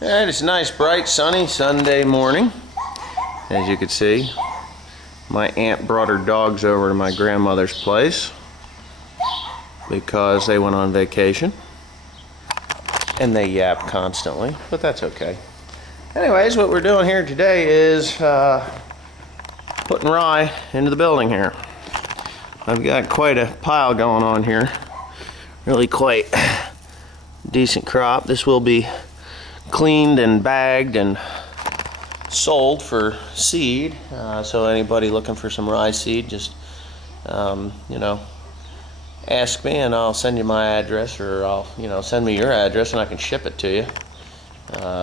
Alright, it's a nice, bright, sunny Sunday morning. As you can see, my aunt brought her dogs over to my grandmother's place because they went on vacation. And they yap constantly, but that's okay. Anyways, what we're doing here today is putting rye into the building here. I've got quite a pile going on here. Really quite decent crop. This will be cleaned and bagged and sold for seed. So anybody looking for some rye seed, just you know, ask me and I'll send you my address, or I'll send me your address and I can ship it to you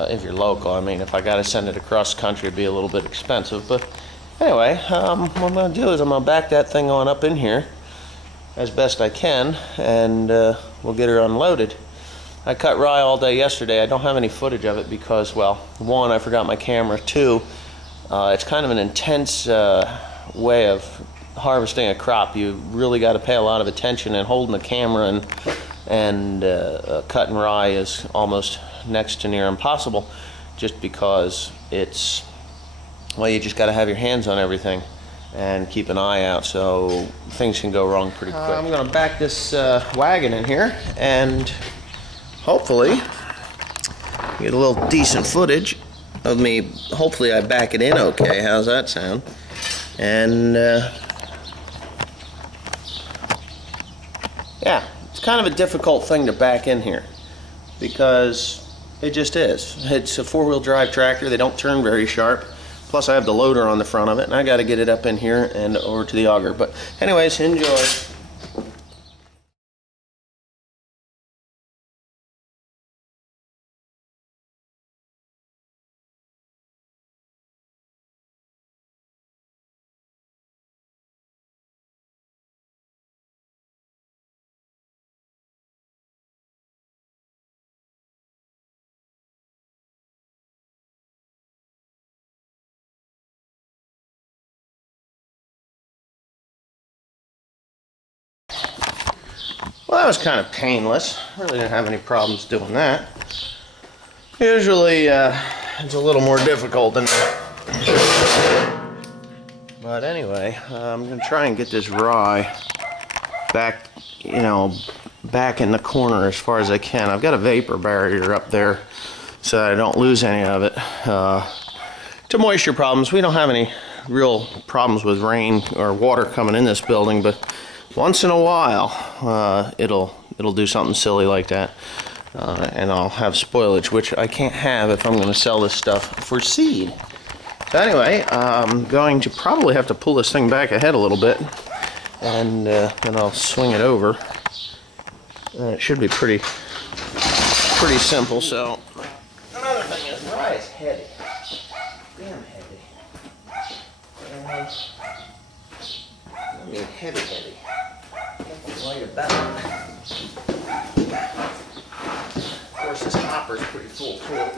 if you're local. I mean, if I got to send it across the country, it'd be a little bit expensive. But anyway, what I'm going to do is I'm going to back that thing on up in here as best I can, and we'll get her unloaded. I cut rye all day yesterday. I don't have any footage of it because, well, one, I forgot my camera. Two, it's kind of an intense way of harvesting a crop. You really got to pay a lot of attention, and holding the camera and cutting rye is almost next to near impossible, just because it's, well, you just got to have your hands on everything and keep an eye out, so things can go wrong pretty quick. I'm going to back this wagon in here and hopefully get a little decent footage of me. Hopefully I back it in okay. How's that sound? And yeah, it's kind of a difficult thing to back in here because it just is. It's a four-wheel drive tractor. They don't turn very sharp. Plus I have the loader on the front of it, and I got to get it up in here and over to the auger. But anyways, enjoy. Well, that was kind of painless. Really didn't have any problems doing that. Usually it's a little more difficult than that. But anyway, I'm going to try and get this rye back, back in the corner as far as I can. I've got a vapor barrier up there so that I don't lose any of it. To moisture problems, we don't have any real problems with rain or water coming in this building, but once in a while, it'll do something silly like that, and I'll have spoilage, which I can't have if I'm going to sell this stuff for seed. So anyway, I'm going to probably have to pull this thing back ahead a little bit, and then I'll swing it over. It should be pretty simple. So another thing is, rye is heavy, damn heavy. I mean heavy. Light about. Of course, this hopper's pretty full too.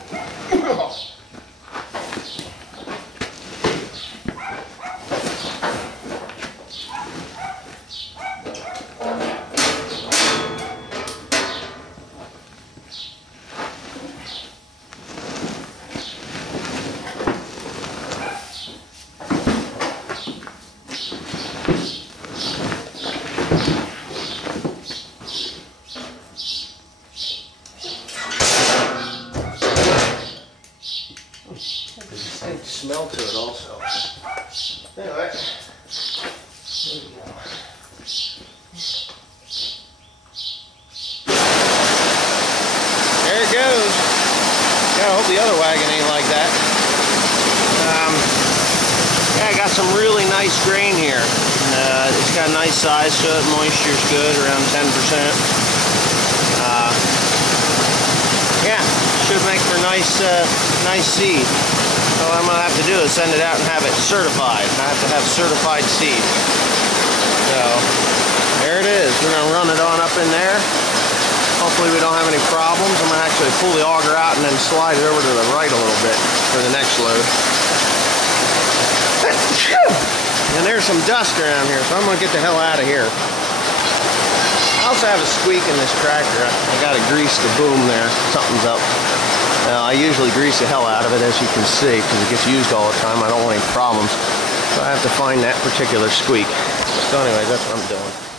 Smell to it also. Anyway, there we go. There it goes. Yeah, I hope the other wagon ain't like that. Yeah, I got some really nice grain here. It's got a nice size to it. Moisture's good, around 10%. Yeah, should make for nice seed. So what I'm going to have to do is send it out and have it certified. I have to have certified seed. So, there it is. We're going to run it on up in there. Hopefully we don't have any problems. I'm going to actually pull the auger out and then slide it over to the right a little bit for the next load. And there's some dust around here, so I'm going to get the hell out of here. I also have a squeak in this tractor. I got to grease the boom there. Something's up. I usually grease the hell out of it, as you can see, because it gets used all the time. I don't want any problems. So I have to find that particular squeak. So anyways, that's what I'm doing.